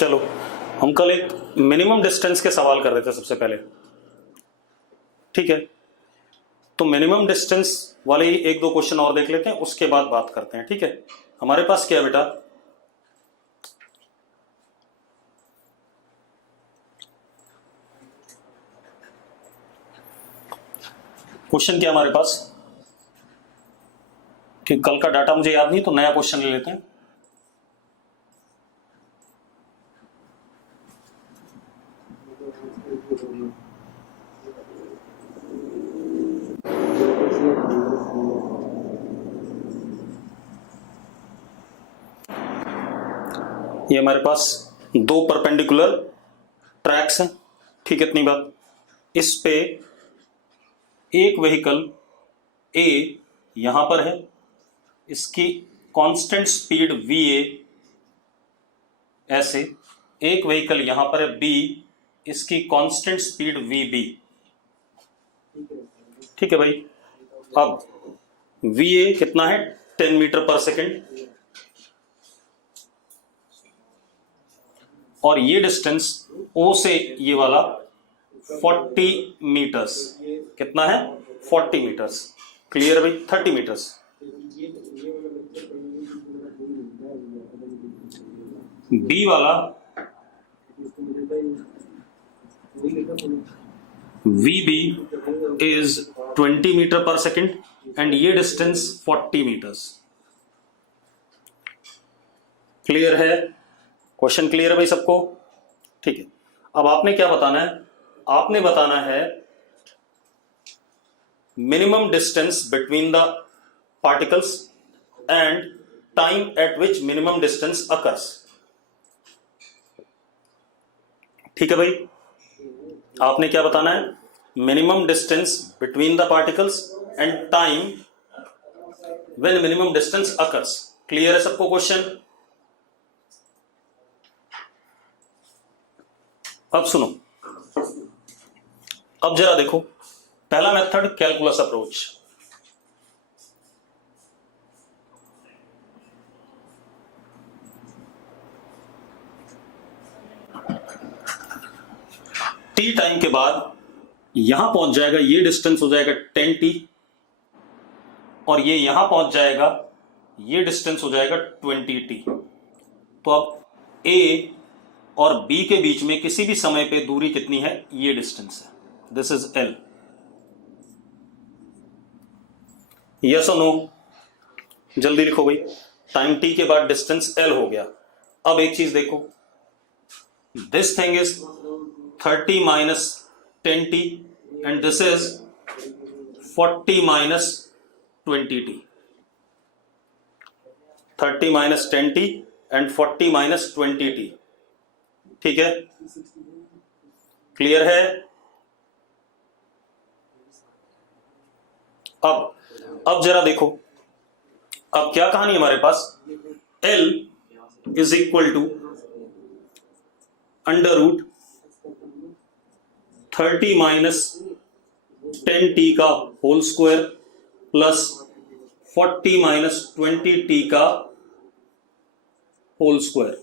चलो हम कल एक मिनिमम डिस्टेंस के सवाल कर रहे थे सबसे पहले, ठीक है। तो मिनिमम डिस्टेंस वाले ही एक दो क्वेश्चन और देख लेते हैं, उसके बाद बात करते हैं, ठीक है। हमारे पास क्या है बेटा, क्वेश्चन क्या हमारे पास कि कल का डाटा मुझे याद नहीं, तो नया क्वेश्चन ले लेते हैं। ये हमारे पास दो परपेंडिकुलर ट्रैक्स हैं, ठीक है। इतनी बात, इस पे एक व्हीकल ए यहां पर है, इसकी कांस्टेंट स्पीड वी ए, ऐसे एक व्हीकल यहां पर है बी, इसकी कांस्टेंट स्पीड वी बी, ठीक है भाई। अब वी ए कितना है, 10 मीटर पर सेकेंड, और ये डिस्टेंस ओ से ये वाला 40 मीटर्स, कितना है 40 मीटर्स, क्लियर भाई, 30 मीटर्स। बी वाला वी बी इज 20 मीटर पर सेकेंड एंड ये डिस्टेंस 40 मीटर्स, क्लियर है, क्वेश्चन क्लियर है भाई सबको, ठीक है। अब आपने क्या बताना है, आपने बताना है minimum distance between the particles and time eight which minimum distance occurs, ठीक है भाई। आपने क्या बताना है, minimum distance between the particles and time when minimum distance occurs, clear है सबको क्वेश्चन। अब सुनो, अब जरा देखो, पहला method calculus approach. T time के बाद यहां पहुंच जाएगा, ये डिस्टेंस हो जाएगा 10t, और ये यहां पहुंच जाएगा, ये डिस्टेंस हो जाएगा 20t। तो अब ए और बी के बीच में किसी भी समय पे दूरी कितनी है, ये डिस्टेंस है, दिस इज एल, यस और नो, जल्दी लिखो भाई। टाइम टी के बाद डिस्टेंस एल हो गया। अब एक चीज देखो, this thing is 30 minus 10t and this is 40 minus 20t, 30 minus 10t and 40 minus 20t, ठीक है, क्लियर है। अब जरा देखो, अब क्या कहानी हमारे पास, L is equal to under root 30 minus 10t का whole square plus 40 minus 20t का होल स्क्वायर।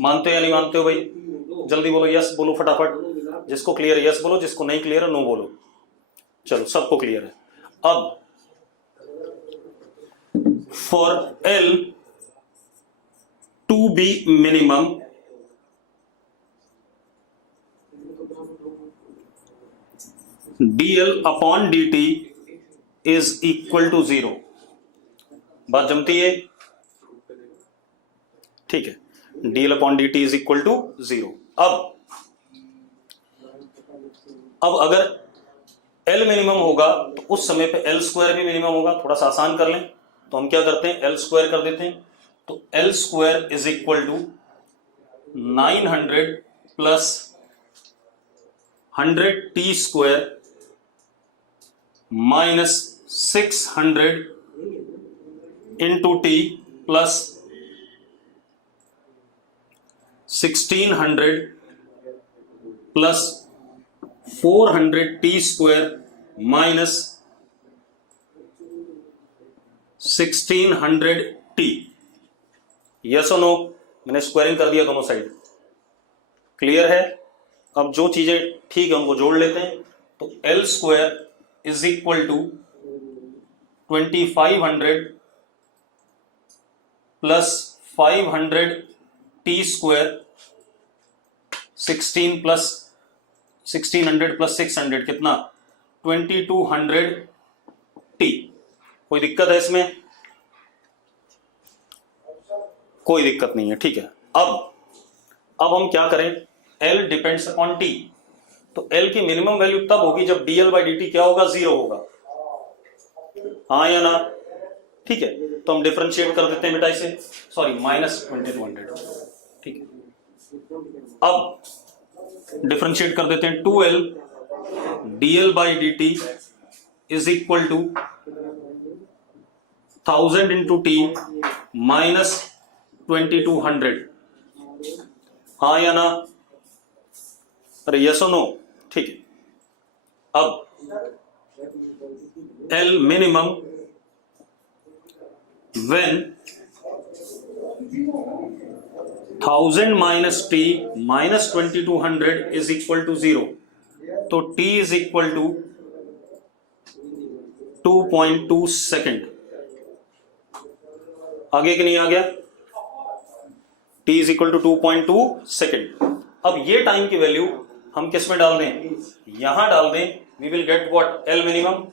मानते हो या नहीं मानते हो भाई, जल्दी बोलो, यस बोलो फटाफट, जिसको क्लियर है यस बोलो, जिसको नहीं क्लियर है नो बोलो। चलो सबको क्लियर है। अब for L to be minimum, dl upon dt is equal to 0, बात जमती है, ठीक है, dl upon dt is equal to 0। अब अगर L मिनिमम होगा तो उस समय पे L स्क्वायर भी मिनिमम होगा। थोड़ा सा आसान कर लें तो हम क्या करते हैं, L स्क्वायर कर देते हैं, तो L square is equal to 900 plus 100t square minus 600 into t plus 1600 plus 400t square minus 1600t, yes और नो, मैंने स्क्वायरिंग कर दिया दोनों साइड, क्लियर है? अब जो चीजें ठीक है उनको जोड़ लेते हैं। तो L square is equal to 2500 plus 500 t square 16 plus 1600 plus 600 कितना 2200 टी। कोई दिक्कत है इसमें? कोई दिक्कत नहीं है, ठीक है। अब हम क्या करें, L डिपेंड्स अपॉन T, तो L की मिनिमम वैल्यू तब होगी जब dl बाई dt क्या होगा, 0 होगा, हाँ या ना? ठीक है, तो हम डिफरेंशिएट कर देते हैं बेटा इसे, सॉरी -2200, ठीक है। अब डिफरेंशिएट कर देते हैं, 2L dl by dt is equal to 1000 into t minus 2200, हाँ या ना? अरे यस और नो, ठीक है। अब L minimum when 1000 minus t minus 2200 is equal to 0, तो T is equal to 2.2 second. आगे कि नहीं आ गया? T is equal to 2.2 second. अब ये टाइम की वैल्यू हम किस में डाल दें, यहां डाल दें, we will get what, L minimum.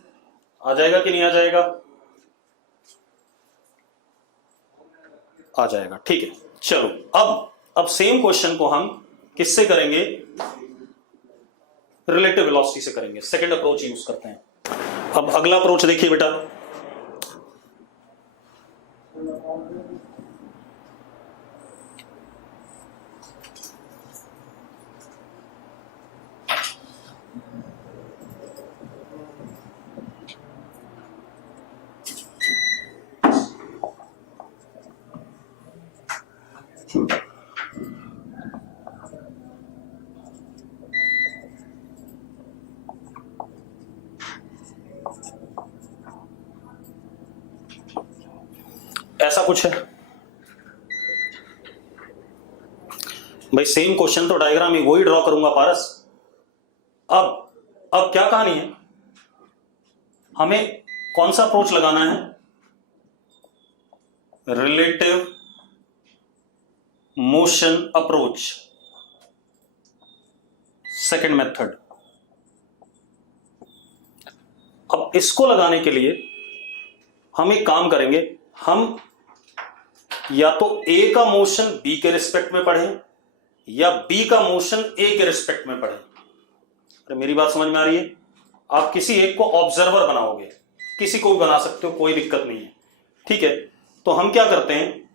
आ जाएगा कि नहीं आ जाएगा? आ जाएगा, ठीक है। चलो अब सेम क्वेश्चन को हम किससे करेंगे, रिलेटिव वेलोसिटी से करेंगे, सेकंड अप्रोच यूज करते हैं। अब अगला अप्रोच देखिए बेटा, ऐसा कुछ है भाई, सेम क्वेश्चन, तो डायग्राम ही वही ड्रॉ करूंगा पारस। अब क्या कहानी है, हमें कौन सा अप्रोच लगाना है, relative motion approach, second method. अब इसको लगाने के लिए हम एक काम करेंगे, हम या तो A का मोशन B के रिस्पेक्ट में पढ़ें या B का मोशन A के रिस्पेक्ट में पढ़ें। अरे मेरी बात समझ में आ रही है? आप किसी एक को ऑब्जर्वर बनाओगे, किसी को भी बना सकते हो, कोई दिक्कत नहीं है, ठीक है। तो हम क्या करते हैं,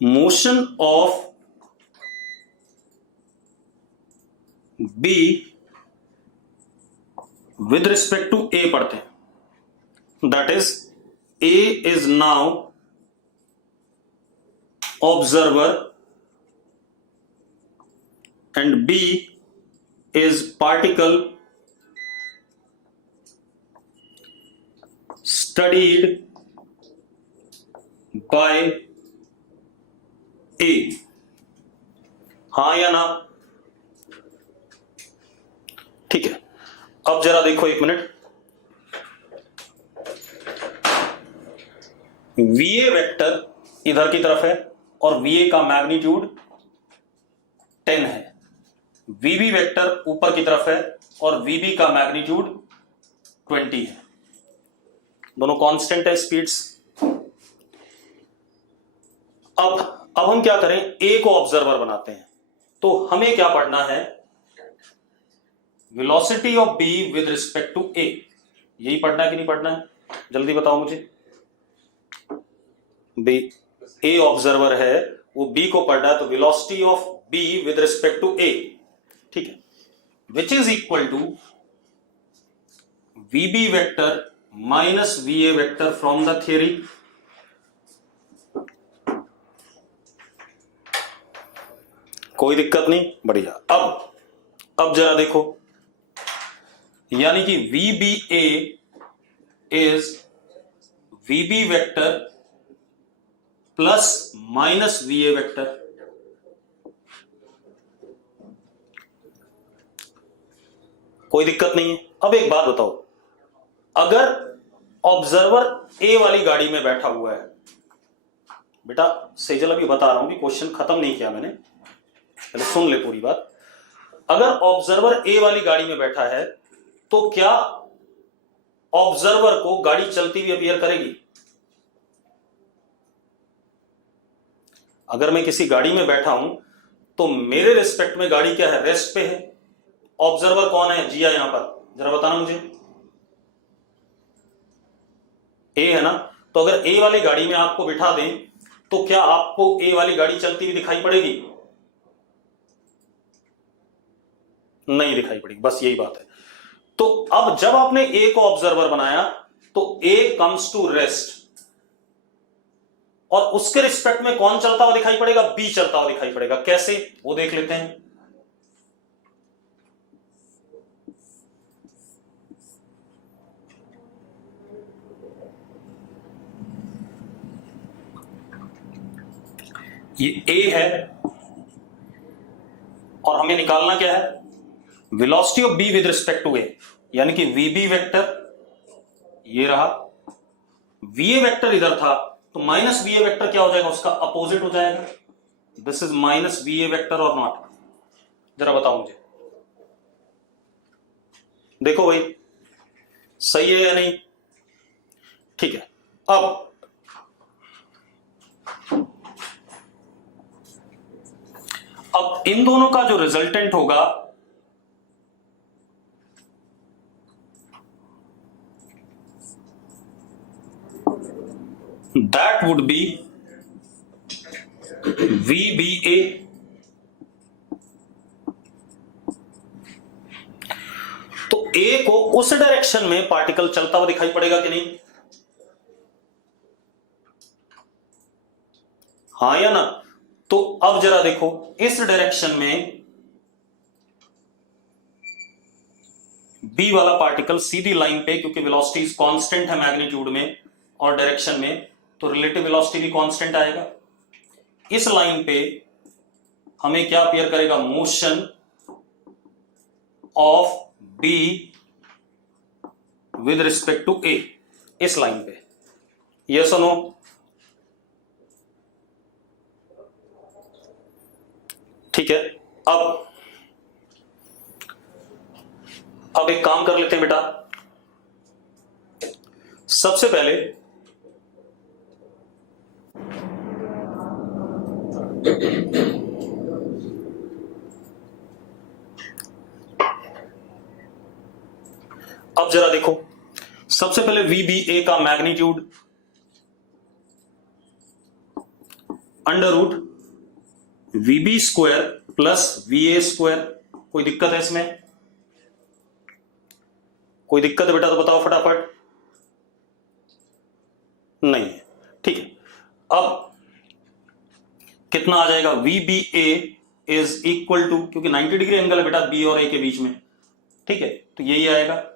motion of B with respect to A पढ़ते हैं। That is, A is now observer and B is particle studied by A, हाँ या ना? ठीक है। अब जरा देखो एक मिनट, VA वेक्टर इधर की तरफ है और VA का मैग्नीट्यूड 10 है, VB वेक्टर ऊपर की तरफ है और VB का मैग्नीट्यूड 20 है, दोनों कांस्टेंट है स्पीड्स। अब हम क्या करें, A को ऑब्जर्वर बनाते हैं, तो हमें क्या पढ़ना है, velocity of B with respect to A, यही पढ़ना है कि नहीं पढ़ना है, जल्दी बताओ मुझे। A ऑब्जर्वर है, वो B को पढ़ रहा है, तो velocity of B with respect to A, ठीक है, which is equal to VB vector minus VA vector from the theory. कोई दिक्कत नहीं, बढ़िया। अब जरा देखो, यानी कि VBA is VB vector plus minus VA vector, कोई दिक्कत नहीं है। अब एक बात बताओ, अगर ऑब्जर्वर ए वाली गाड़ी में बैठा हुआ है, बेटा सेजल अभी बता रहा हूं कि क्वेश्चन खत्म नहीं किया मैंने, पहले सुन ले पूरी बात। अगर ऑब्जर्वर ए वाली गाड़ी में बैठा है तो क्या ऑब्जर्वर को गाड़ी चलती हुई अपीयर करेगी? अगर मैं किसी गाड़ी में बैठा हूं तो मेरे रिस्पेक्ट में गाड़ी क्या है, रेस्ट पे है। ऑब्जर्वर कौन है, जिया, यहां पर जरा बताना मुझे, ए है ना। तो अगर ए वाली गाड़ी में आपको बिठा दें तो क्या आपको ए वाली गाड़ी चलती हुई दिखाई पड़ेगी? नहीं दिखाई पड़ेगी, बस यही बात है। तो अब जब आपने ए को ऑब्जर्वर बनाया तो ए कम्स टू रेस्ट, और उसके रिस्पेक्ट में कौन चलता हुआ दिखाई पड़ेगा, बी चलता हुआ दिखाई पड़ेगा। कैसे, वो देख लेते हैं। ये ए है और हमें निकालना क्या है, velocity of B with respect to A, यानी कि वीबी वेक्टर ये रहा, वीए वेक्टर इधर था तो माइनस वीए वेक्टर क्या हो जाएगा, उसका अपोजिट हो जाएगा। दिस इज माइनस वीए वेक्टर और नॉट, जरा बताओ मुझे, देखो भाई सही है या नहीं? ठीक है। अब इन दोनों का जो रिजल्टेंट होगा दैट वुड बी VBA, तो ए को उस डायरेक्शन में पार्टिकल चलता हुआ दिखाई पड़ेगा कि नहीं, हाँ या ना? तो अब जरा देखो, इस डायरेक्शन में बी वाला पार्टिकल सीधी लाइन पे, क्योंकि वेलोसिटी कांस्टेंट है मैग्नीट्यूड में और डायरेक्शन में, तो रिलेटिव वेलोसिटी भी कांस्टेंट आएगा। इस लाइन पे हमें क्या अपीयर करेगा, motion of B with respect to A, इस लाइन पे, यस और नो? ठीक है। अब एक काम कर लेते हैं बेटा, सबसे पहले अब जरा देखो, सबसे पहले VBA का magnitude under root VB square plus VA square, कोई दिक्कत है इसमें? कोई दिक्कत है बेटा तो बताओ फटाफट, नहीं है, ठीक है। अब कितना आ जाएगा, VBA इज इक्वल टू, क्योंकि 90 डिग्री एंगल है बेटा बी और ए के बीच में, ठीक है, तो यही आएगा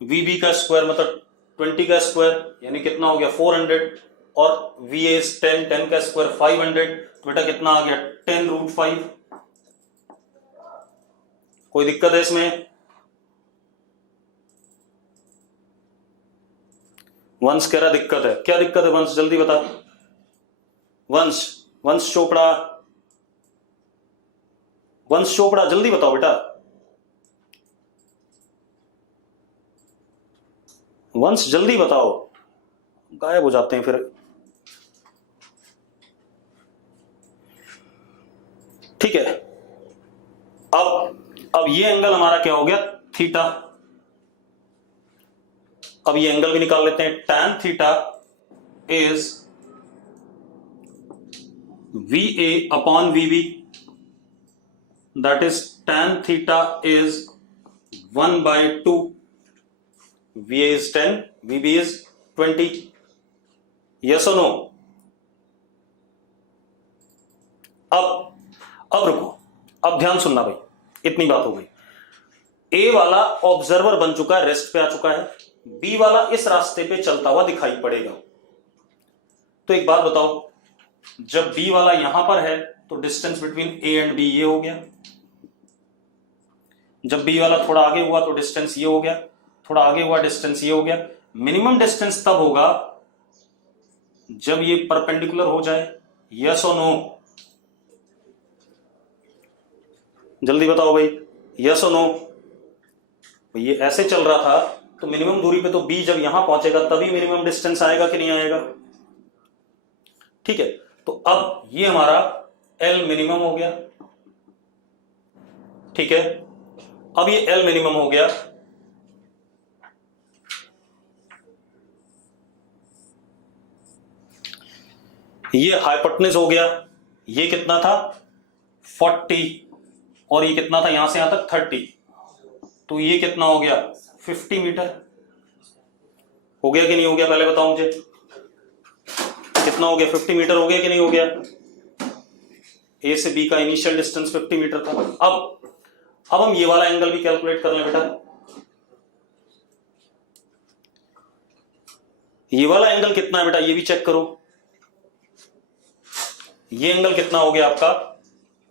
VB का स्क्वायर मतलब 20 का स्क्वायर, यानी कितना हो गया 400, और VA इज 10, 10 का स्क्वायर 500, तो बेटा कितना आ गया 10 रूट 5। कोई दिक्कत है इसमें? वंश कह रहा दिक्कत है, क्या दिक्कत है वंश, जल्दी बता। वंश चोपड़ा, वंश चोपड़ा जल्दी बताओ बेटा, वंश जल्दी बताओ, गायब हो जाते हैं फिर। ठीक है, अब ये एंगल हमारा क्या हो गया, थीटा। अब ये एंगल भी निकाल लेते हैं, tan theta is VA upon VB, that is tan theta is 1/2, VA is 10, VB is 20, yes or no? अब रुको, अब ध्यान सुनना भाई, इतनी बात हो गई। ए वाला ऑब्जर्वर बन चुका है, रेस्ट पे आ चुका है, बी वाला इस रास्ते पे चलता हुआ दिखाई पड़ेगा। तो एक बात बताओ, जब बी वाला यहां पर है तो distance between A and B ये हो गया, जब बी वाला थोड़ा आगे हुआ तो डिस्टेंस ये हो गया, थोड़ा आगे हुआ डिस्टेंस ये हो गया। मिनिमम डिस्टेंस तब होगा जब ये परपेंडिकुलर हो जाए, यस और नो? जल्दी बताओ भाई, यस और नो? ये ऐसे चल रहा था तो मिनिमम दूरी पे तो बी जब यहां पहुंचेगा तभी मिनिमम डिस्टेंस आएगा कि नहीं आएगा? ठीक है, तो अब ये हमारा एल मिनिमम हो गया। ठीक है, अब ये एल मिनिमम हो गया। ये हाइपोटेन्यूज हो गया, ये कितना था 40 और ये कितना था यहां से यहां तक 30, तो ये कितना हो गया 50 मीटर। हो गया कि नहीं हो गया? पहले बताओ मुझे कितना हो गया, 50 मीटर हो गया कि नहीं हो गया? ए से बी का इनिशियल डिस्टेंस 50 मीटर था। अब हम ये वाला एंगल भी कैलकुलेट कर लें बेटा। ये वाला एंगल कितना है बेटा, ये भी चेक करो। ये एंगल कितना हो गया आपका,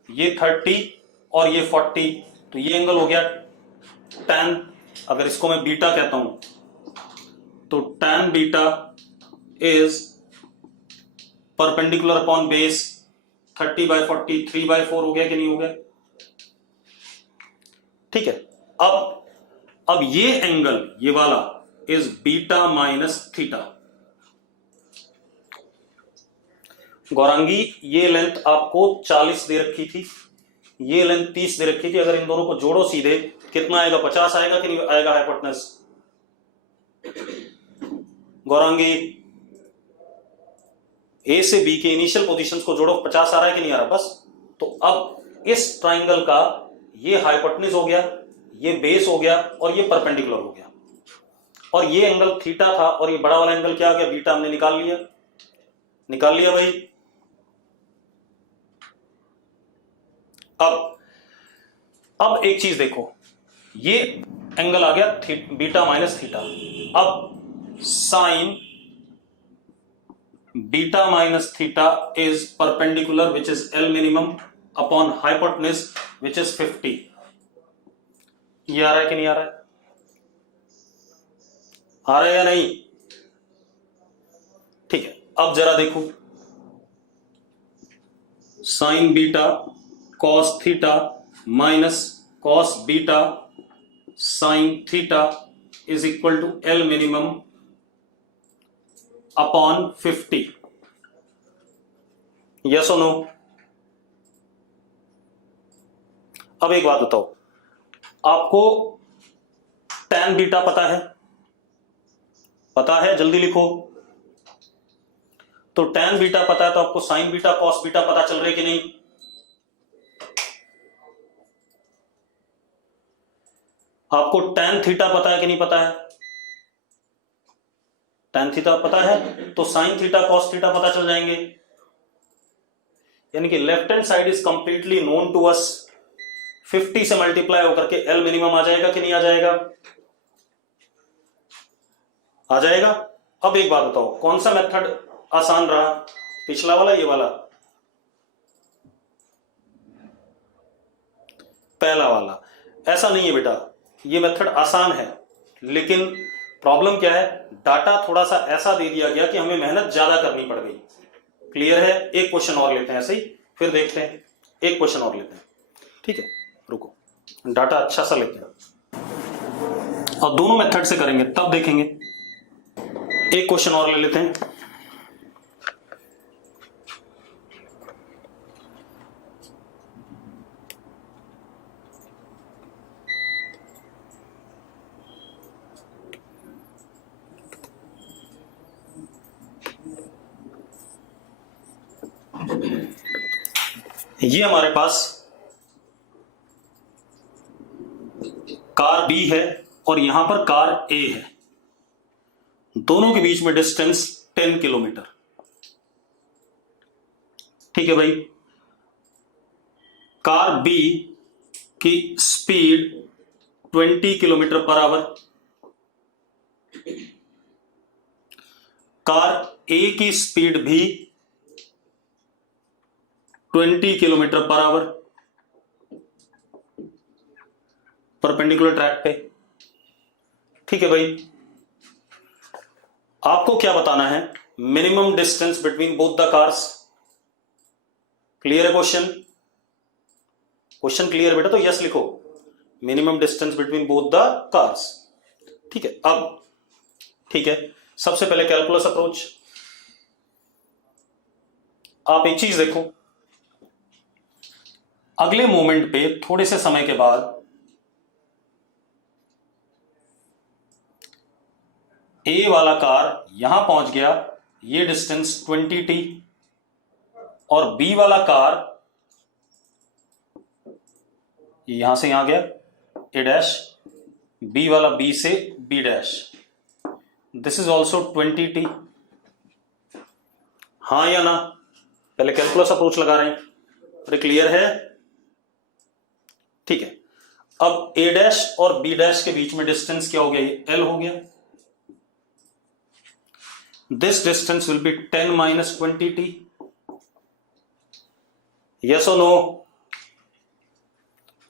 ये 30 और ये 40, तो ये एंगल हो गया tan। अगर इसको मैं बीटा कहता हूं तो tan beta is perpendicular upon base 30/40, 3/4 हो गया कि नहीं हो गया? ठीक है, अब ये एंगल ये वाला is beta minus theta. Gaurangi ये लेंथ आपको 40 दे रखी थी, ये लेंथ 30 दे रखी थी। अगर इन दोनों को जोड़ो सीधे कितना आएगा, 50 आएगा कि नहीं आएगा हाइपोटेन्यूज? गौरांगी ए से बी के इनिशियल पोजीशंस को जोड़ो, 50 आ रहा है कि नहीं आ रहा? बस, तो अब इस ट्राइंगल का ये हाइपोटेन्यूज हो गया, ये बेस हो गया और ये परपेंडिकुलर हो गया, और ये एंगल थीटा था और ये बड़ा वाला एंगल क्या आ गया, बीटा। हमने निकाल लिया भाई। अब एक चीज देखो, ये एंगल आ गया बीटा माइनस थीटा। अब sign beta minus theta is perpendicular which is L minimum upon hypotenuse which is 50। ये आ रहा है कि नहीं आ रहा है? आ रहा है या नहीं? ठीक है, अब जरा देखो, sine beta cos theta minus cos beta sine theta is equal to L minimum upon 50। यस और नो? अब एक बात बताओ, आपको tan बीटा पता है? पता है, जल्दी लिखो। तो tan बीटा पता है तो आपको साइन बीटा कॉस बीटा पता चल रहे कि नहीं? आपको tan थीटा पता है कि नहीं पता है? tan थीटा पता है तो साइन थीटा कॉस थीटा पता चल जाएंगे। यानी कि left hand side is completely known to us. 50 से मल्टीप्लाई होकर के एल मिनिमम आ जाएगा कि नहीं आ जाएगा? आ जाएगा। अब एक बात बताओ, कौन सा मेथड आसान रहा, पिछला वाला ये वाला? पहला वाला। ऐसा नहीं है बेटा, ये मेथड आसान है, लेकिन प्रॉब्लम क्या है, डाटा थोड़ा सा ऐसा दे दिया गया कि हमें मेहनत ज्यादा करनी पड़ गई। क्लियर है? एक क्वेश्चन और लेते हैं, ऐसे ही फिर देखते हैं। एक क्वेश्चन और लेते हैं, ठीक है? रुको, डाटा अच्छा सा लेते हैं और दोनों मेथड से करेंगे तब देखेंगे। एक क्वेश्चन और ले लेते हैं। ये हमारे पास कार बी है और यहां पर कार ए है, दोनों के बीच में डिस्टेंस 10 किलोमीटर। ठीक है भाई, कार बी की speed 20 kilometre per hour, car A की स्पीड भी 20 kilometre per our. Perpendicular track पे। ठीक है भाई, आपको क्या बताना है? Minimum distance between both the cars. Clear है क्वेश्चन? क्वेश्चन क्लियर है बेटा तो यस लिखो, minimum distance between both the cars. ठीक है, अब ठीक है, सबसे पहले कैलकुलस अप्रोच। आप एक चीज देखो, अगले मोमेंट पे थोड़े से समय के बाद ए वाला कार यहां पहुंच गया, ये डिस्टेंस 20t, और बी वाला कार यहां से यहां गया ए डैश, बी वाला बी से B dash, this is also 20t। हाँ या ना? पहले कैलकुलस अप्रोच लगा रहे हैं। अरे क्लियर है? ठीक है, अब ए डैश और बी डैश के बीच में डिस्टेंस क्या हो गया? ये एल हो गया। This distance will be 10 minus 20t। Yes और नो?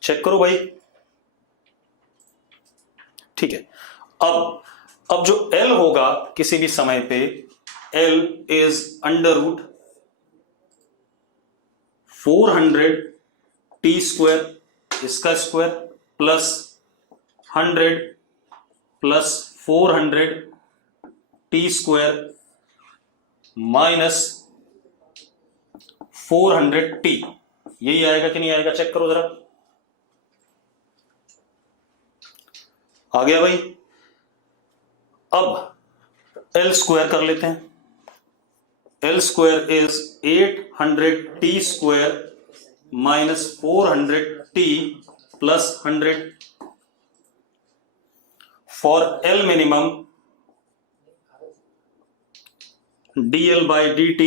चेक करो भाई। ठीक है, अब जो L होगा किसी भी समय पे, L is under root 400t square, इसका स्क्वायर प्लस 100 प्लस 400t स्क्वायर माइनस 400t। यही आएगा कि नहीं आएगा? चेक करो जरा। आ गया भाई? अब L स्क्वायर कर लेते हैं। L square is 800t square minus 400t plus 100। For L minimum dl by dt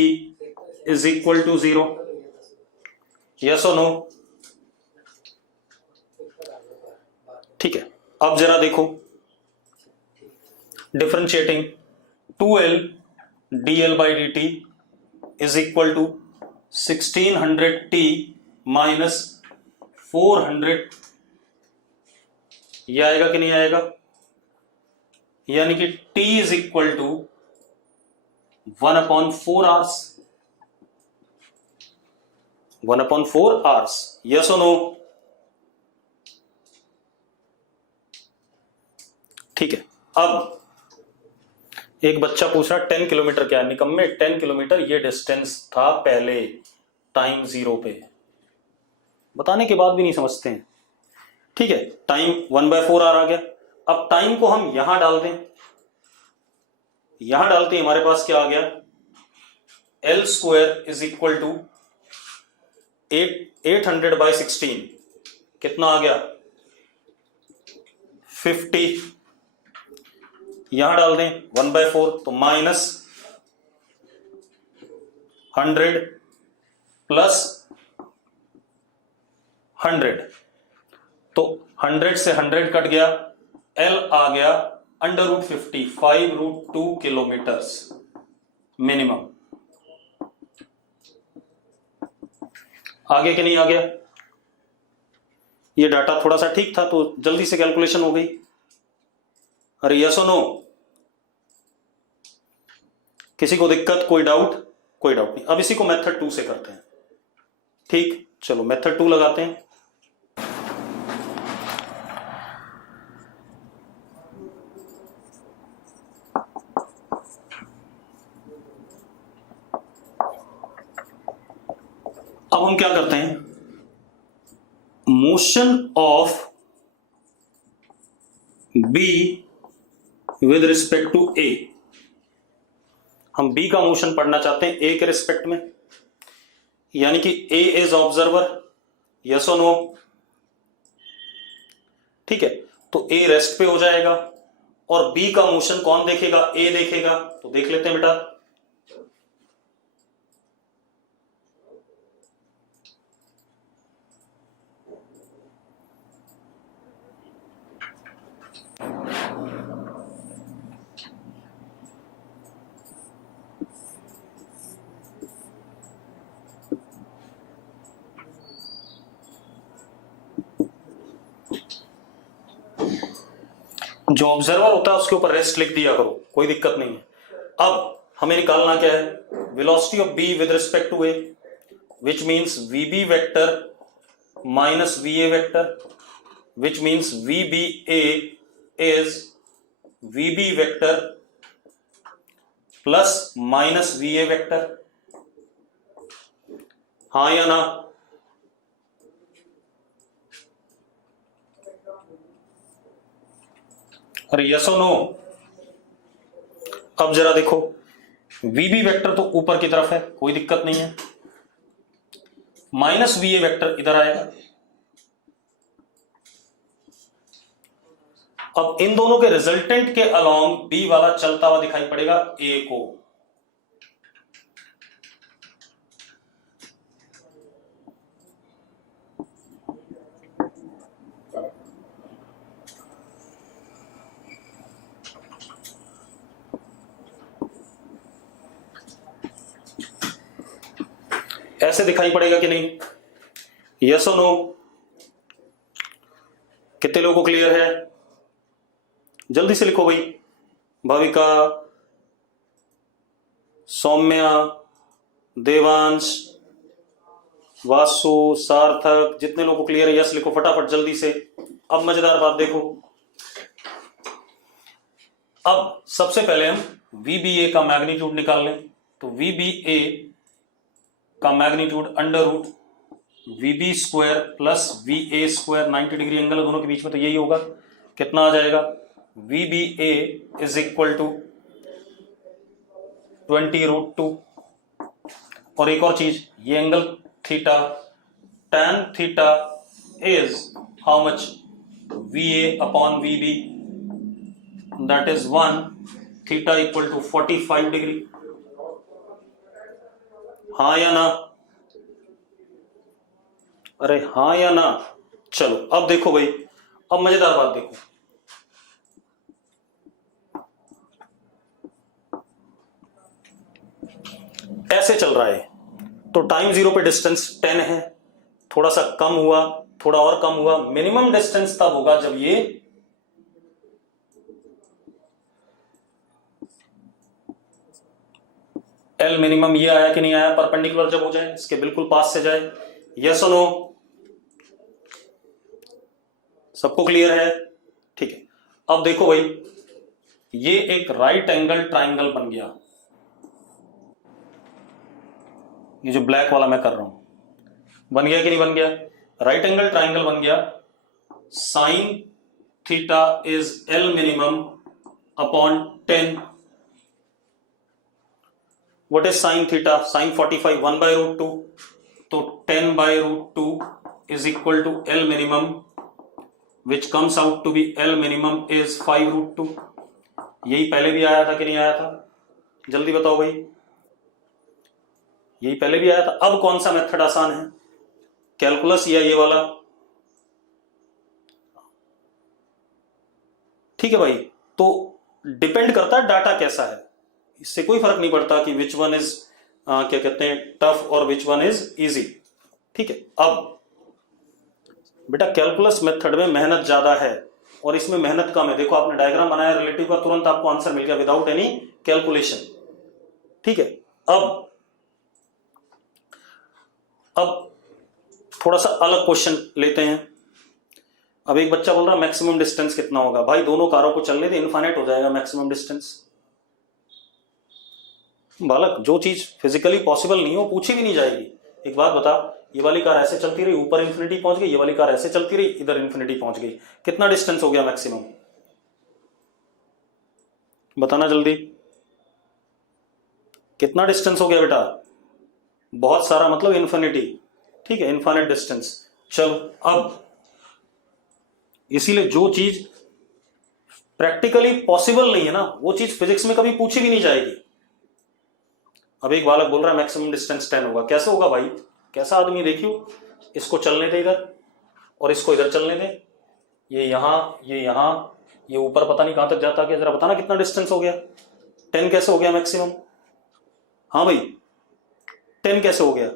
is equal to 0। Yes और नो? ठीक है, अब जरा देखो, differentiating 2L dl by dt is equal to 1600t minus 400। यह आएगा कि नहीं आएगा? यानी कि t is equal to 1/4 hours. 1/4 hours. Yes और नो? ठीक है, अब एक बच्चा पूछ रहा 10 किलोमीटर क्या? निकम्मे, 10 किलोमीटर ये डिस्टेंस था पहले टाइम 0 पे। बताने के बाद भी नहीं समझते हैं। ठीक है, टाइम 1/4 आवर आ गया। अब टाइम को हम यहां डाल दें, यहां डालते हमारे पास क्या आ गया? L square is equal to 800/16। कितना आ गया? 50। यहां डाल दें 1/4 तो माइनस 100 प्लस 100, तो 100 से 100 कट गया, L आ गया अंडर रूट 50, 5√2 किलोमीटर्स मिनिमम। आगे कि नहीं आ गया? ये डाटा थोड़ा सा ठीक था तो जल्दी से कैलकुलेशन हो गई। अरे यस और नो? किसी को दिक्कत, कोई डाउट? कोई डाउट नहीं। अब इसी को मेथड 2 से करते हैं। ठीक, चलो मेथड 2 लगाते हैं। अब हम क्या करते हैं? Motion of B with respect to A। हम B का मोशन पढ़ना चाहते हैं A के रिस्पेक्ट में, यानी कि A इज ऑब्जर्वर। यस और नो? ठीक है, तो A रेस्ट पे हो जाएगा और B का मोशन कौन देखेगा? A देखेगा। तो देख लेते हैं बेटा। जो ऑब्जर्वर होता है उसके ऊपर रेस्ट लिख दिया करो, कोई दिक्कत नहीं है। अब हमें निकालना क्या है, velocity of B with respect to A, which means V B vector minus V A vector, which means V B A is V B vector plus minus V A vector. हाँ या ना? अरे यस और नो? अब जरा देखो, वीबी vector तो ऊपर की तरफ है, कोई दिक्कत नहीं है, माइनस वी ए वेक्टर इधर आएगा। अब इन दोनों के रिजल्टेंट के अलोंग बी वाला चलता हुआ दिखाई पड़ेगा ए को। ऐसे दिखाई पड़ेगा कि नहीं? यस और नो? कितने लोगों को क्लियर है? जल्दी से लिखो भाई। भाविका, सौम्या, देवांश, वासु, सार्थक, जितने लोगों को क्लियर है यस लिखो फटाफट जल्दी से। अब मजेदार बात देखो, अब सबसे पहले हम VBA का मैग्नीट्यूड निकाल लें। तो VBA का magnitude under root VB square plus VA square, 90 degree angle है दोनों के बीच में, तो यही होगा। कितना आ जाएगा? VBA is equal to 20√2। और एक और चीज, ये angle theta, tan theta is how much? VA upon VB, that is 1, theta equal to 45 degree. हाँ या ना? अरे हाँ या ना? चलो अब देखो भाई, अब मजेदार बात देखो, ऐसे चल रहा है तो टाइम 0 पे डिस्टेंस 10 है, थोड़ा सा कम हुआ, थोड़ा और कम हुआ, मिनिमम डिस्टेंस तब होगा जब ये L मिनिमम ये आया कि नहीं आया, परपेंडिकुलर जब हो जाए, इसके बिल्कुल पास से जाए। यस और नो? सबको क्लियर है? ठीक है। अब देखो भाई, ये एक राइट एंगल ट्राइंगल बन गया, ये जो ब्लैक वाला मैं कर रहा हूं, बन गया कि नहीं बन गया? राइट एंगल ट्राइंगल बन गया। Sine theta is L minimum upon 10। What is sine theta? Sine 45 1/√2, तो 10/√2 is equal to L minimum, which comes out to be L minimum is 5√2। यही पहले भी आया था कि नहीं आया था? जल्दी बताओ भाई, यही पहले भी आया था। अब कौन सा मेथड आसान है, कैलकुलस या ये वाला? ठीक है भाई, तो डिपेंड करता है डाटा कैसा है, इससे कोई फर्क नहीं पड़ता कि विच वन इज क्या कहते हैं टफ और विच वन इज इजी। ठीक है। अब बेटा कैलकुलस मेथड में मेहनत ज्यादा है और इसमें मेहनत कम है। देखो आपने डायग्राम बनाया रिलेटिव का, तुरंत आपको आंसर मिल गया विदाउट एनी कैलकुलेशन। ठीक है। अब थोड़ा सा अलग क्वेश्चन लेते हैं। अब एक बच्चा बोल रहा है मैक्सिमम डिस्टेंस कितना होगा? भाई दोनों कारों को चलने दे, इनफाइनाइट हो जाएगा मैक्सिमम डिस्टेंस। बालक, जो चीज फिजिकली पॉसिबल नहीं हो पूछी भी नहीं जाएगी। एक बात बता, ये वाली कार ऐसे चलती रही ऊपर इन्फिनिटी पहुंच गई, ये वाली कार ऐसे चलती रही इधर इन्फिनिटी पहुंच गई, कितना डिस्टेंस हो गया मैक्सिमम? बताना जल्दी, कितना डिस्टेंस हो गया बेटा? बहुत सारा, मतलब इन्फिनिटी। ठीक है, इन्फाइनाइट डिस्टेंस। चलो अब इसीलिए जो चीज प्रैक्टिकली पॉसिबल नहीं है ना, वो चीज फिजिक्स में कभी पूछी भी नहीं जाएगी। अब एक बालक बोल रहा है मैक्सिमम डिस्टेंस 10 होगा। कैसे होगा भाई? कैसा आदमी? देखियो, इसको चलने दे इधर और इसको इधर चलने दे, ये यहां, ये ऊपर पता नहीं कहां तक जाता है। जरा बताना कितना डिस्टेंस हो गया? 10 कैसे हो गया मैक्सिमम? हाँ भाई, 10 कैसे हो गया?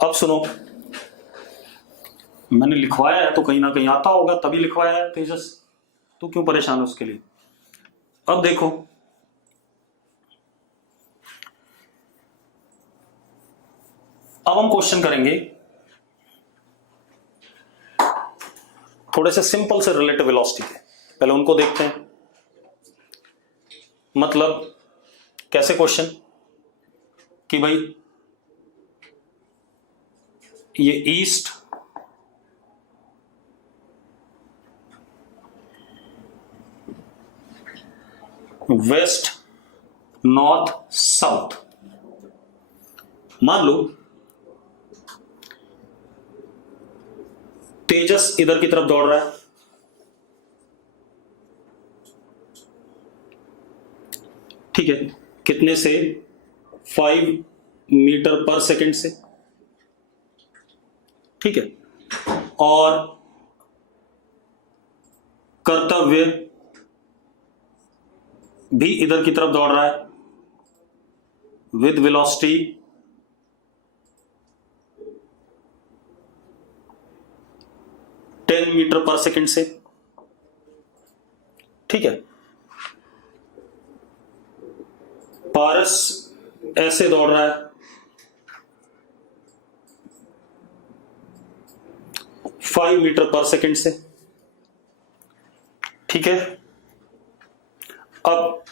अब सुनो, मैंने लिखवाया है तो कहीं ना कहीं आता होगा, तभी लिखवाया है तेजस, तो क्यों परेशान है उसके लिए। अब देखो, अब हम क्वेश्चन करेंगे थोड़े से सिंपल से रिलेटिव वेलोसिटी के, पहले उनको देखते हैं। मतलब कैसे क्वेश्चन कि भाई ये ईस्ट वेस्ट नॉर्थ साउथ, मान लो तेजस इधर की तरफ दौड़ रहा है, ठीक है, कितने से 5 मीटर पर सेकंड से, ठीक है, और कर्तव्य भी इधर की तरफ दौड़ रहा है विद वेलोसिटी 10 मीटर पर सेकंड से, ठीक है। पारस ऐसे दौड़ रहा है 5 मीटर पर सेकंड से, ठीक है। अब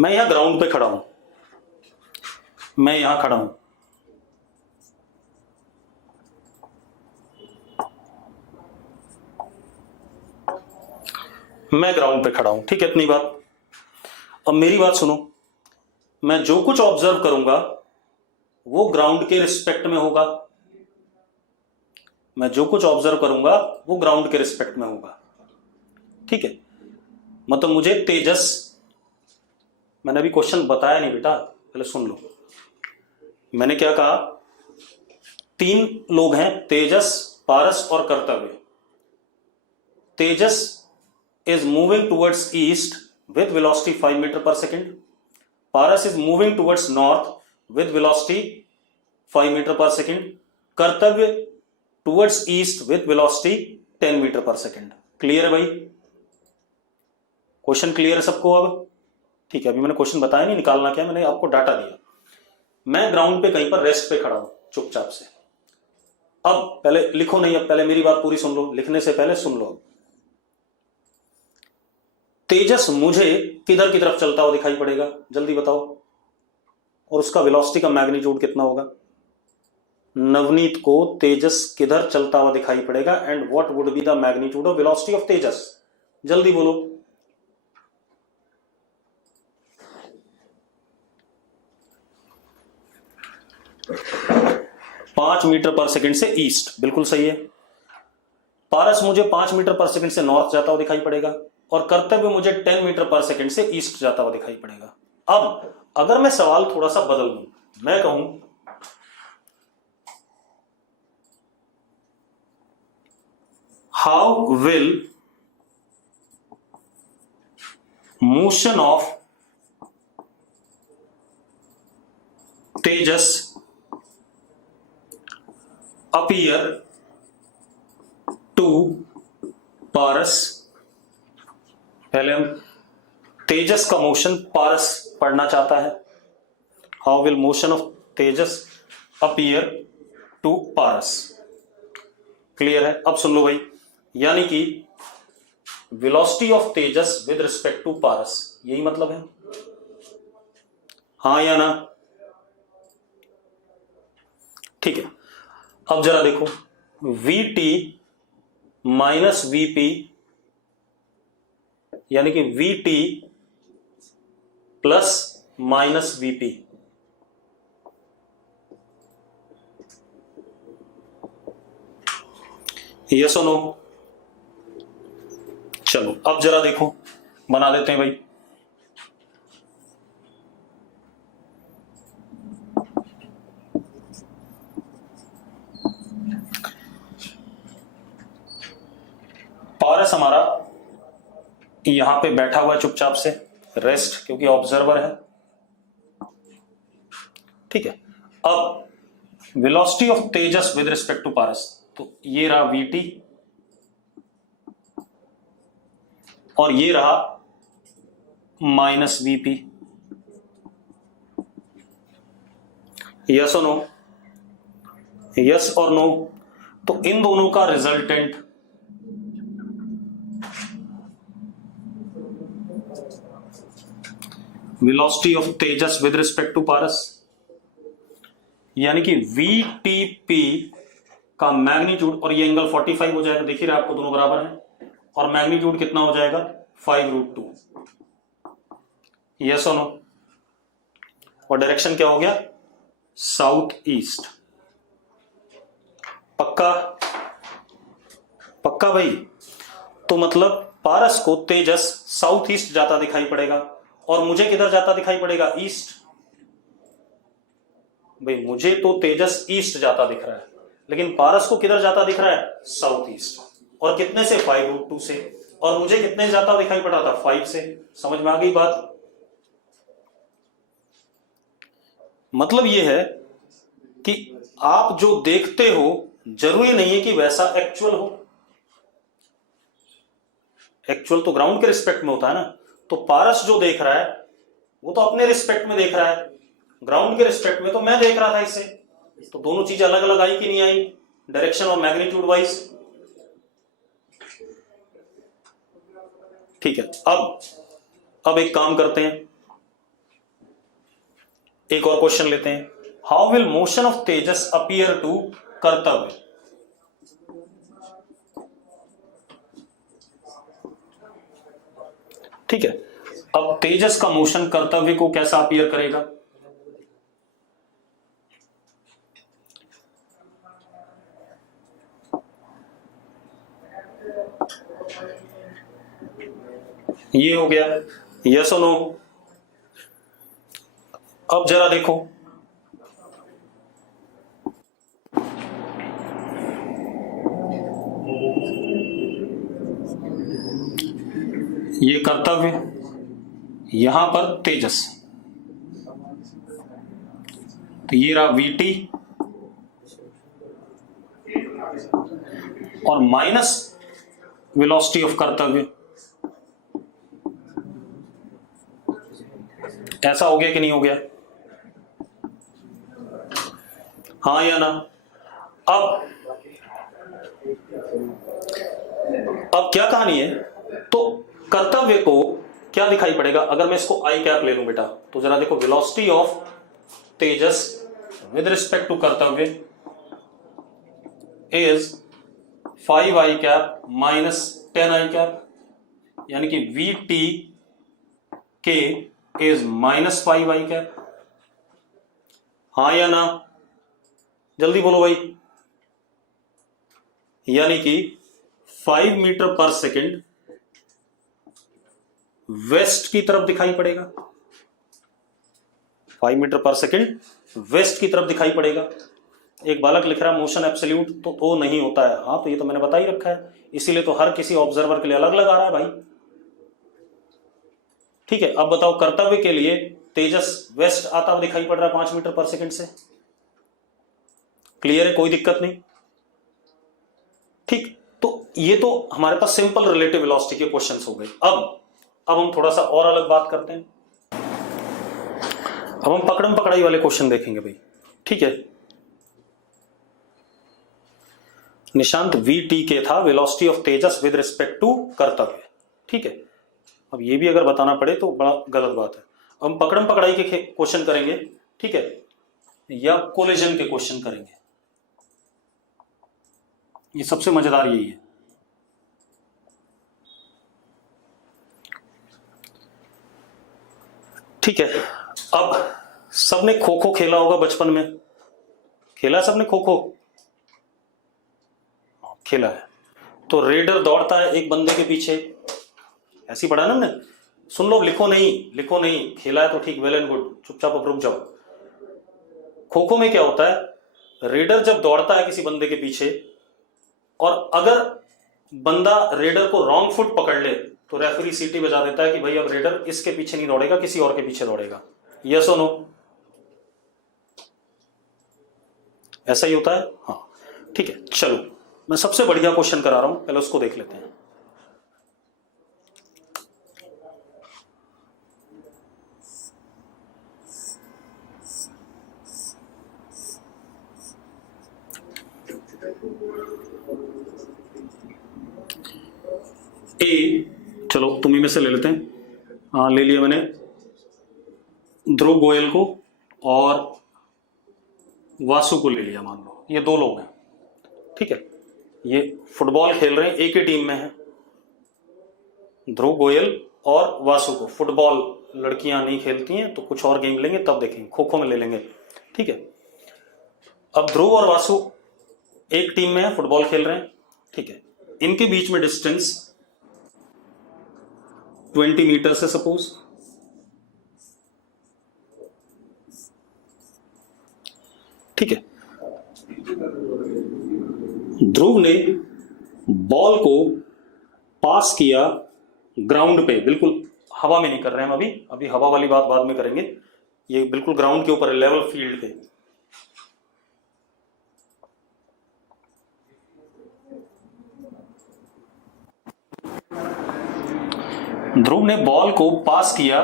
मैं यहां ग्राउंड पे खड़ा हूं, मैं यहां खड़ा हूं, मैं ग्राउंड पे खड़ा हूं, ठीक है, इतनी बात। अब मेरी बात सुनो, मैं जो कुछ ऑब्जर्व करूंगा वो ग्राउंड के रिस्पेक्ट में होगा, मैं जो कुछ ऑब्जर्व करूंगा वो ग्राउंड के रिस्पेक्ट में होगा, ठीक है। मतलब मुझे तेजस, मैंने अभी क्वेश्चन बताया नहीं बेटा, पहले सुन लो। मैंने क्या कहा, 3 लोग हैं, तेजस, पारस और कर्तव्य। तेजस is moving towards east with velocity 5 meter per second. Paras is moving towards north with velocity 5 meter per second. कर्तव्य towards east with velocity 10 meter per second. Clear है भाई? क्वेश्चन क्लियर है सबको अब? ठीक है, अभी मैंने क्वेश्चन बताया नहीं, निकालना क्या, मैंने आपको डाटा दिया। मैं ग्राउंड पे कहीं पर रेस्ट पे खड़ा हूं चुपचाप से। अब पहले लिखो नहीं, अब पहले मेरी बात पूरी सुन लो, लिखने से पहले सुन लो। तेजस मुझे किधर की तरफ चलता हुआ दिखाई पड़ेगा, जल्दी बताओ, और उसका वेलोसिटी का मैग्नीट्यूड कितना होगा? नवनीत को तेजस किधर चलता हुआ दिखाई पड़ेगा and what would be the magnitude of velocity of Tejas? जल्दी बोलो। पांच मीटर पर सेकंड से ईस्ट, बिल्कुल सही है। पारस मुझे 5 मीटर पर सेकंड से नॉर्थ जाता हुआ दिखाई पड़ेगा और कर्तव्य मुझे 10 मीटर पर सेकंड से ईस्ट जाता हुआ दिखाई पड़ेगा। अब अगर मैं सवाल थोड़ा सा बदल दूं, मैं कहूं how will motion of Tejas appear to Paras. पहले हम तेजस का मोशन पारस पढ़ना चाहता है। How will motion of Tejas appear to Paras. Clear है? अब सुन लो भाई, यानी कि velocity of Tejas with respect to Paras, यही मतलब है, हाँ या ना? ठीक है, अब जरा देखो, vt माइनस vp यानी कि vt plus minus vp, yes और नो? चलो अब जरा देखो, बना देते हैं भाई। पारस हमारा यहां पे बैठा हुआ चुपचाप से, रेस्ट, क्योंकि ऑब्जर्वर है, ठीक है। अब velocity of Tejas with respect to Paras, तो ये रहा VT और ये रहा -VP। यस और नो? यस और नो? तो इन दोनों का resultant velocity of Tejas with respect to Paras, यानी कि VTP का मैग्नीट्यूड, और ये एंगल 45 हो जाएगा, देखिए आपको दोनों बराबर हैं, और मैग्नीट्यूड कितना हो जाएगा 5√2। यस और नो? और डायरेक्शन क्या हो गया? South east. पक्का? पक्का भाई? तो मतलब पारस को तेजस साउथ ईस्ट जाता दिखाई पड़ेगा और मुझे किधर जाता दिखाई पड़ेगा? ईस्ट। भाई मुझे तो तेजस ईस्ट जाता दिख रहा है, लेकिन पारस को किधर जाता दिख रहा है? South east. और कितने से? 5√2 से। और मुझे कितने जाता दिखाई पड़ा था? 5 से। समझ में आ गई बात? मतलब यह है कि आप जो देखते हो जरूरी नहीं है कि वैसा एक्चुअल हो। एक्चुअल तो ग्राउंड के रिस्पेक्ट में होता है ना। तो पारस जो देख रहा है वो तो अपने रिस्पेक्ट में देख रहा है, ग्राउंड के रिस्पेक्ट में तो मैं देख रहा था इससे। तो दोनों चीजें अलग अलग आई कि नहीं आई, डायरेक्शन और मैग्नीट्यूड वाइज? ठीक है। अब एक काम करते हैं, एक और क्वेश्चन लेते हैं। How will motion of Tejas appear to Kartavya? ठीक है। अब तेजस का मोशन कर्तव्य को कैसा अपीयर करेगा? ये हो गया। यस और नो? अब जरा देखो, ये कर्तव्य, यहां पर तेजस, तो ये रहा VT और माइनस वेलोसिटी ऑफ कर्तव्य। ऐसा हो गया कि नहीं हो गया? हाँ या ना? अब क्या कहानी है? तो कर्तव्य को क्या दिखाई पड़ेगा अगर मैं इसको आई कैप ले लूं बेटा? तो जरा देखो, velocity of Tejas with respect to Kartavya is 5i cap minus 10i cap, यानी कि VT के इज -5i कैप। हाँ या ना? जल्दी बोलो भाई। यानी कि 5 मीटर पर सेकेंड वेस्ट की तरफ दिखाई पड़ेगा, 5 मीटर पर सेकेंड वेस्ट की तरफ दिखाई पड़ेगा। एक बालक लिख रहा है मोशन एब्सोल्यूट तो नहीं होता है। हाँ, तो ये तो मैंने बता ही रखा है, इसीलिए तो हर किसी ऑब्जर्वर के लिए अलग अलग आ रहा है भाई। ठीक है। अब बताओ, कर्तव्य के लिए तेजस वेस्ट आता हुआ दिखाई पड़ रहा है 5 मीटर पर सेकेंड से। क्लियर है? कोई दिक्कत नहीं? ठीक। तो ये तो हमारे पास सिंपल रिलेटिव वेलोसिटी के क्वेश्चंस हो गए। अब हम थोड़ा सा और अलग बात करते हैं। अब हम पकड़म पकड़ाई वाले क्वेश्चन देखेंगे भाई। ठीक है। निशांत VT के था velocity of Tejas with respect to Kartavya. ठीक है। अब ये भी अगर बताना पड़े तो बड़ा गलत बात है। अब हम पकड़म पकड़ाई के क्वेश्चन करेंगे, ठीक है, या कोलिजन के क्वेश्चन करेंगे। ये सबसे मजेदार यही है। ठीक है। अब सबने खो खो खेला होगा बचपन में, खेला सबने खो खो? खेला है। तो रेडर दौड़ता है एक बंदे के पीछे, ऐसी पढ़ा ना हमने। सुन लो, लिखो नहीं, खेला है तो ठीक, वेल एंड गुड, चुपचाप अब रुक जाओ। खो खो में क्या होता है, रेडर जब दौड़ता है किसी बंदे के पीछे और अगर बंदा रेडर को रॉन्ग फुट पकड़ ले तो रेफरी सीटी बजा देता है कि भाई अब रेडर इसके पीछे नहीं दौड़ेगा, किसी और के पीछे दौड़ेगा। यस और नो? ऐसा ही होता है। हाँ ठीक है। चलो मैं सबसे बढ़िया क्वेश्चन करा रहा हूं, पहले उसको देख लेते हैं। ए, चलो तुम्ही में से ले लेते हैं। हाँ, ले लिया मैंने ध्रुव गोयल को और वासु को ले लिया, मान लो ये दो लोग हैं, ठीक है। ये फुटबॉल खेल रहे हैं, एक ही टीम में है, ध्रुव गोयल और वासु को। फुटबॉल लड़कियां नहीं खेलती हैं तो कुछ और गेम लेंगे, तब देखेंगे, खो खो में ले लेंगे, ठीक है। अब ध्रुव और वासु एक टीम में है, फुटबॉल खेल रहे हैं, ठीक है। इनके बीच में डिस्टेंस 20 मीटर से सपोज, ठीक है। ध्रुव ने बॉल को पास किया ग्राउंड पे, बिल्कुल हवा में नहीं कर रहे हैं हम अभी हवा वाली बात बाद में करेंगे, ये बिल्कुल ग्राउंड के ऊपर, लेवल फील्ड पे। ध्रुव ने बॉल को पास किया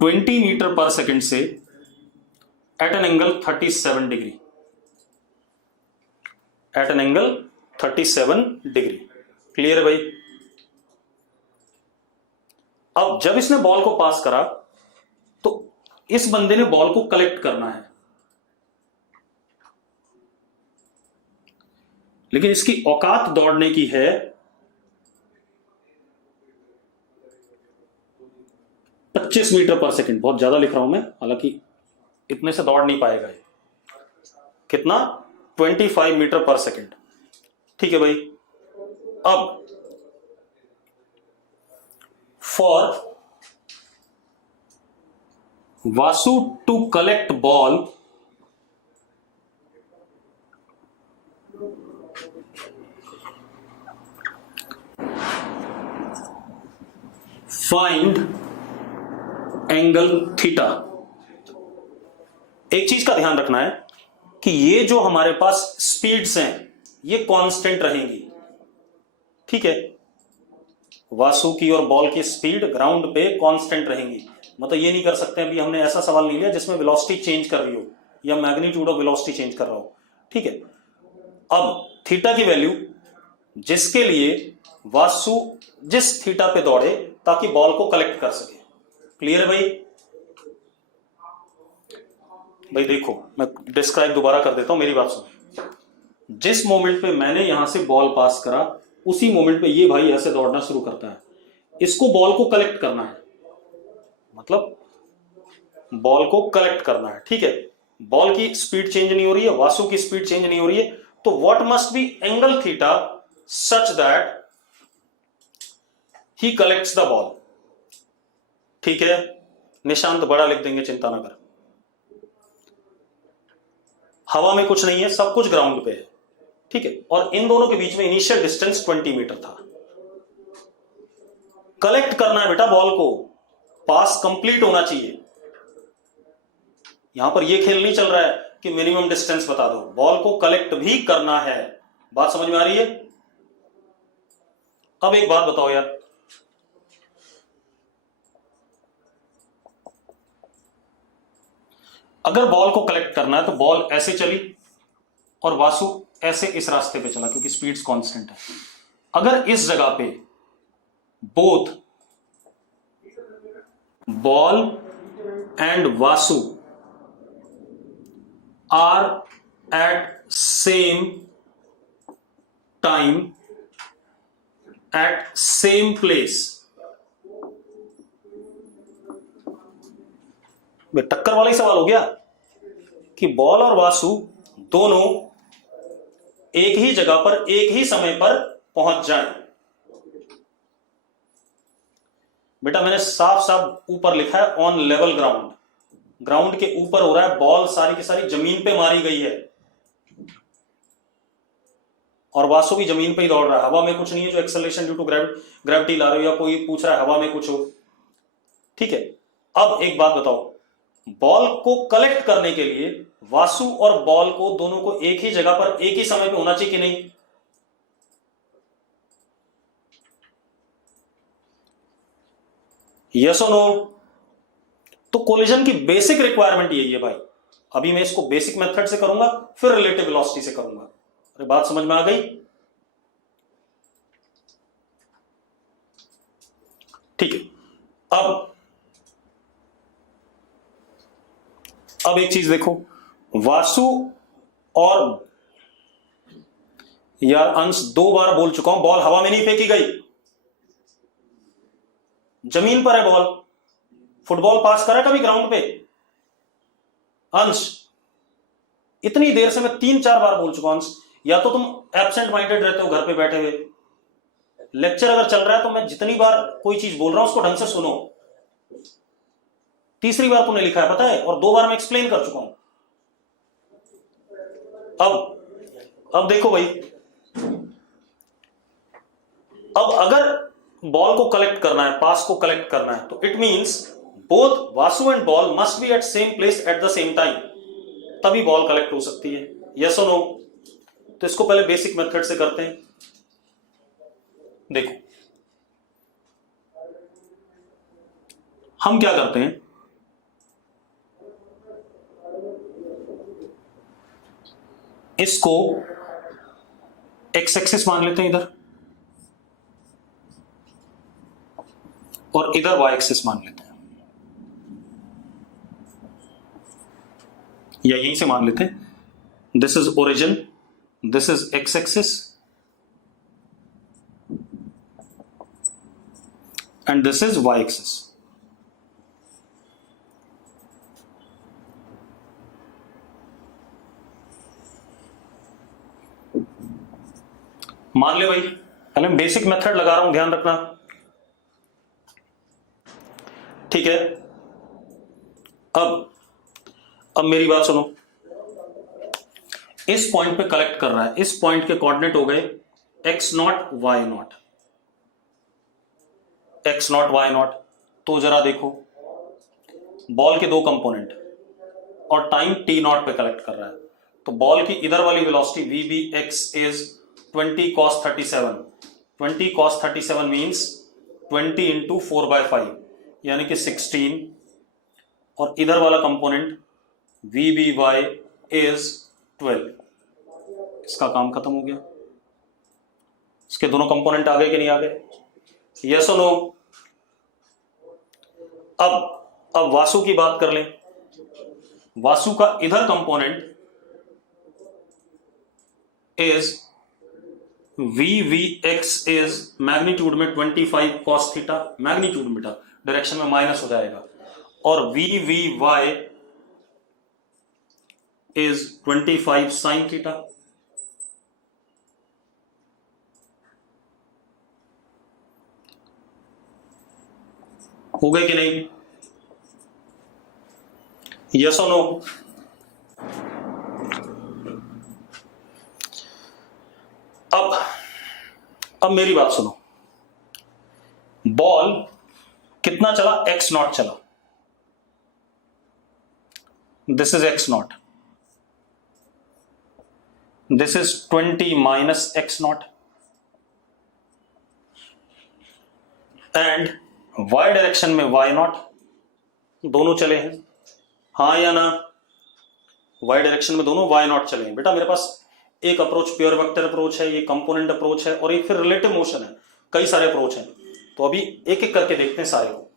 20 मीटर पर सेकंड से at an angle 37 degree, at an angle 37 degree. Clear है भाई? अब जब इसने बॉल को पास करा तो इस बंदे ने बॉल को कलेक्ट करना है, लेकिन इसकी औकात दौड़ने की है 25 मीटर पर सेकंड। बहुत ज्यादा लिख रहा हूं मैं, हालांकि इतने से दौड़ नहीं पाएगा ये। कितना? 25 मीटर पर सेकंड, ठीक है भाई। अब for Vasu to collect ball find angle theta. एक चीज का ध्यान रखना है कि ये जो हमारे पास स्पीड्स हैं ये कांस्टेंट रहेंगी, ठीक है। वासु की और बॉल की स्पीड ग्राउंड पे कांस्टेंट रहेंगी। मतलब ये नहीं कर सकते, अभी हमने ऐसा सवाल नहीं लिया जिसमें वेलोसिटी चेंज कर रही हो या मैग्नीट्यूड ऑफ वेलोसिटी चेंज कर रहा हो, ठीक है। अब थीटा की वैल्यू जिसके लिए वासु जिस थीटा पे दौड़े ताकि बॉल को कलेक्ट कर सके। क्लियर है भाई? भाई देखो, मैं डिस्क्राइब दोबारा कर देता हूं, मेरी बात सुनो। जिस मोमेंट पे मैंने यहां से बॉल पास करा उसी मोमेंट पे ये भाई ऐसे दौड़ना शुरू करता है। इसको बॉल को कलेक्ट करना है, मतलब बॉल को कलेक्ट करना है, ठीक है। बॉल की स्पीड चेंज नहीं हो रही है, वासु की स्पीड चेंज नहीं हो रही है, तो what must be angle theta such that he collects the ball, ठीक है। निशांत बड़ा लिख देंगे, चिंता ना कर। हवा में कुछ नहीं है, सब कुछ ग्राउंड पे है, ठीक है। और इन दोनों के बीच में इनिशियल डिस्टेंस 20 मीटर था। कलेक्ट करना है बेटा बॉल को, पास कंप्लीट होना चाहिए। यहां पर यह खेल नहीं चल रहा है कि मिनिमम डिस्टेंस बता दो, बॉल को कलेक्ट भी करना है। बात समझ में आ रही है? अब एक बात बताओ यार, अगर बॉल को कलेक्ट करना है तो बॉल ऐसे चली और वासु ऐसे इस रास्ते पे चला, क्योंकि स्पीड्स कांस्टेंट है। अगर इस जगह पे both ball and Vasu are at same time at same place, टक्कर वाला ही सवाल हो गया कि बॉल और वासु दोनों एक ही जगह पर एक ही समय पर पहुंच जाएं। बेटा मैंने साफ साफ ऊपर लिखा है ऑन लेवल ग्राउंड, ग्राउंड के ऊपर हो रहा है, बॉल सारी की सारी जमीन पे मारी गई है और वासु भी जमीन पे ही दौड़ रहा है। हवा में कुछ नहीं है जो एक्सेलरेशन ड्यू टू ग्रेविटी ला रहे हो, या कोई पूछ रहा है हवा में कुछ हो, ठीक है। अब एक बात बताओ, बॉल को कलेक्ट करने के लिए वासु और बॉल को दोनों को एक ही जगह पर एक ही समय पे होना चाहिए कि नहीं? यस और नो? तो कोलिजन की बेसिक रिक्वायरमेंट यही है भाई। अभी मैं इसको बेसिक मेथड से करूंगा, फिर रिलेटिव वेलोसिटी से करूंगा। अरे बात समझ में आ गई? ठीक है। अब एक चीज देखो, वासु और यार अंश, 2 बार बोल चुका हूं, बॉल हवा में नहीं फेंकी गई, जमीन पर है बॉल। फुटबॉल पास करा कभी ग्राउंड पे? अंश, इतनी देर से मैं 3-4 बार बोल चुका हूं अंश, या तो तुम एब्सेंट माइंडेड रहते हो घर पे बैठे हुए। लेक्चर अगर चल रहा है तो मैं जितनी बार कोई चीज बोल रहा हूं उसको ढंग से सुनो। तीसरी बार तूने लिखा है पता है, और 2 बार मैं एक्सप्लेन कर चुका हूं। अब देखो भाई, अब अगर बॉल को कलेक्ट करना है, पास को कलेक्ट करना है, तो it means both Vasu and ball must be at same place at the same time, तभी बॉल कलेक्ट हो सकती है। यस और नो? तो इसको पहले बेसिक मेथड से करते हैं। देखो हम क्या करते हैं, इसको एक्स एक्सिस मान लेते हैं इधर, और इधर वाई एक्सिस मान लेते हैं, या यहीं से मान लेते हैं। This is origin, this is X axis and this is Y axis. मान ले भाई, पहले मैं बेसिक मेथड लगा रहा हूं, ध्यान रखना, ठीक है। अब मेरी बात सुनो, इस पॉइंट पे कलेक्ट कर रहा है, इस पॉइंट के कोऑर्डिनेट हो गए x not y not, x not y not. तो जरा देखो, बॉल के 2 कंपोनेंट और टाइम t नॉट पे कलेक्ट कर रहा है, तो बॉल की इधर वाली velocity vbx is 20 cos 37। 20 cos 37 means 20 into 4/5 यानी कि 16, और इधर वाला कंपोनेंट vby इज 12। इसका काम खत्म हो गया। इसके दोनों कंपोनेंट आ गए कि नहीं आ गए? यस और नो? अब वासु की बात कर लें। वासु का इधर component is vvx is magnitude में 25 cos थीटा, मैग्नीट्यूड बेटा डायरेक्शन में माइनस हो जाएगा, और vvy इज 25 sin थीटा। हो गए कि नहीं? यस और नो? अब मेरी बात सुनो, बॉल कितना चला? x नॉट चला, this is x not, this is 20 minus x not, and y direction में y नॉट, दोनों चले हैं, हाँ या ना? y डायरेक्शन में दोनों y नॉट चले हैं। बेटा मेरे पास एक अप्रोच प्योर वेक्टर अप्रोच है, ये कंपोनेंट अप्रोच है, और एक फिर रिलेटिव मोशन है, कई सारे अप्रोच हैं। तो अभी एक एक करके देखते हैं सारे को,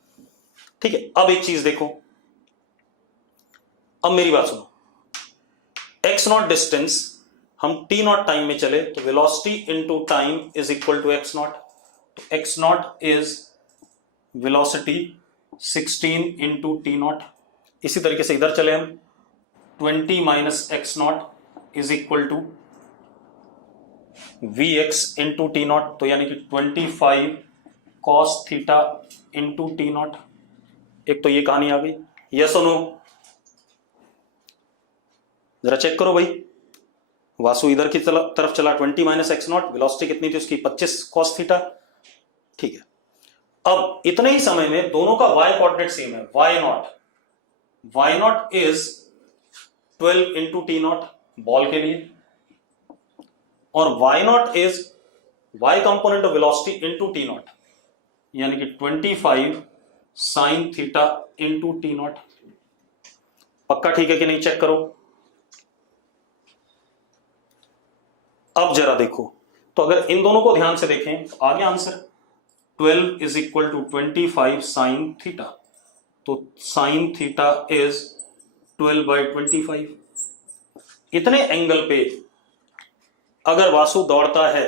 ठीक है। अब एक चीज देखो, अब मेरी बात सुनो, x नॉट डिस्टेंस हम t नॉट टाइम में चले तो velocity into time is equal to x not. तो x not is velocity 16 into t not. इसी तरीके से इधर चले हम, 20 minus X not is equal to V X into t not, तो यानी कि 25 cos theta into t not. एक तो ये कहानी आ गई। यस और नो? जरा चेक करो भाई, वासु इधर की तरफ चला 20 माइनस एक्स नॉट, वेलोसिटी कितनी थी उसकी? 25 कॉस थीटा। ठीक है, अब इतने ही समय में दोनों का y कोऑर्डिनेट सेम है, y not is 12 into t not ball के लिए, और y not is y component of velocity into t not, यानी कि 25 sine theta into t not. पक्का ठीक है कि नहीं, चेक करो। अब जरा देखो, तो अगर इन दोनों को ध्यान से देखें तो आगे answer 12 is equal to 25 sine theta, तो साइन थीटा इज 12/25। इतने एंगल पे अगर वासु दौड़ता है,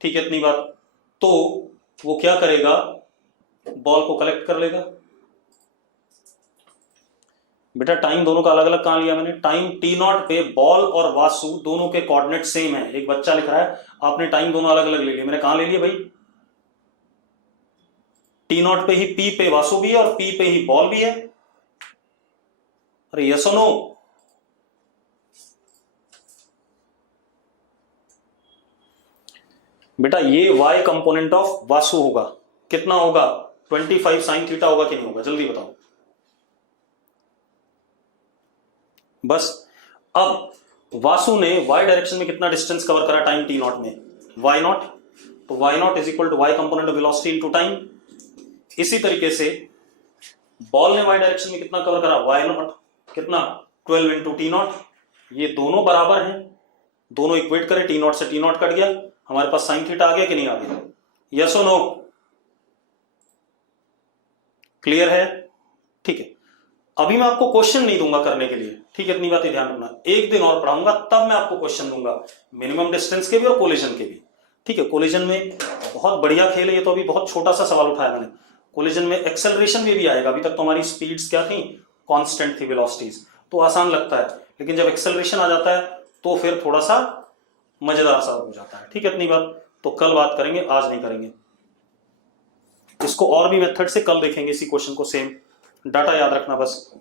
ठीक है, इतनी बात, तो वो क्या करेगा, बॉल को कलेक्ट कर लेगा। बेटा टाइम दोनों का अलग अलग कहां लिया मैंने, टाइम टी नॉट पे बॉल और वासु दोनों के कोऑर्डिनेट सेम है। एक बच्चा लिख रहा है आपने टाइम दोनों अलग अलग ले लिए, मैंने कहां ले लिया भाई, टी नॉट पे ही पी पे वासु भी है और पी पे ही बॉल भी है। अरे यस और नो, बेटा ये y कंपोनेंट ऑफ वासु होगा, कितना होगा, 25 साइन थीटा होगा कि नहीं होगा, जल्दी बताओ। बस अब वासु ने y डायरेक्शन में कितना डिस्टेंस कवर करा टाइम टी नॉट में, y नॉट, तो y not is equal to y component of velocity into time. इसी तरीके से बॉल ने y डायरेक्शन में कितना कवर करा, y नॉट कितना 12 इंटू टी नॉट। ये दोनों बराबर हैं, दोनों इक्वेट करें, टी नॉट से टी नॉट कट गया, हमारे पास साइन थीटा आ गया कि नहीं आ गया, यस और नो, क्लियर है, ठीक है। अभी मैं आपको क्वेश्चन नहीं दूंगा करने के लिए, ठीक है, इतनी बातें ध्यान रखना, एक दिन और पढ़ाऊंगा तब मैं आपको क्वेश्चन दूंगा, मिनिमम डिस्टेंस के भी और कोलिजन के भी, ठीक है। कोलिजन में बहुत बढ़िया खेल है, ये तो अभी बहुत छोटा सा सवाल उठाया मैंने। कोलिजन में एक्सेलरेशन में भी आएगा, अभी तक तो हमारी स्पीड्स क्या थी, कांस्टेंट थी, वेलोसिटीज, तो आसान लगता है, लेकिन जब एक्सेलरेशन आ जाता है तो फिर थोड़ा सा मजेदार सा हो जाता है, ठीक है, इतनी बात। तो कल बात करेंगे, आज नहीं करेंगे इसको, और भी मेथड से कल देखेंगे इसी क्वेश्चन को, सेम डाटा याद रखना बस।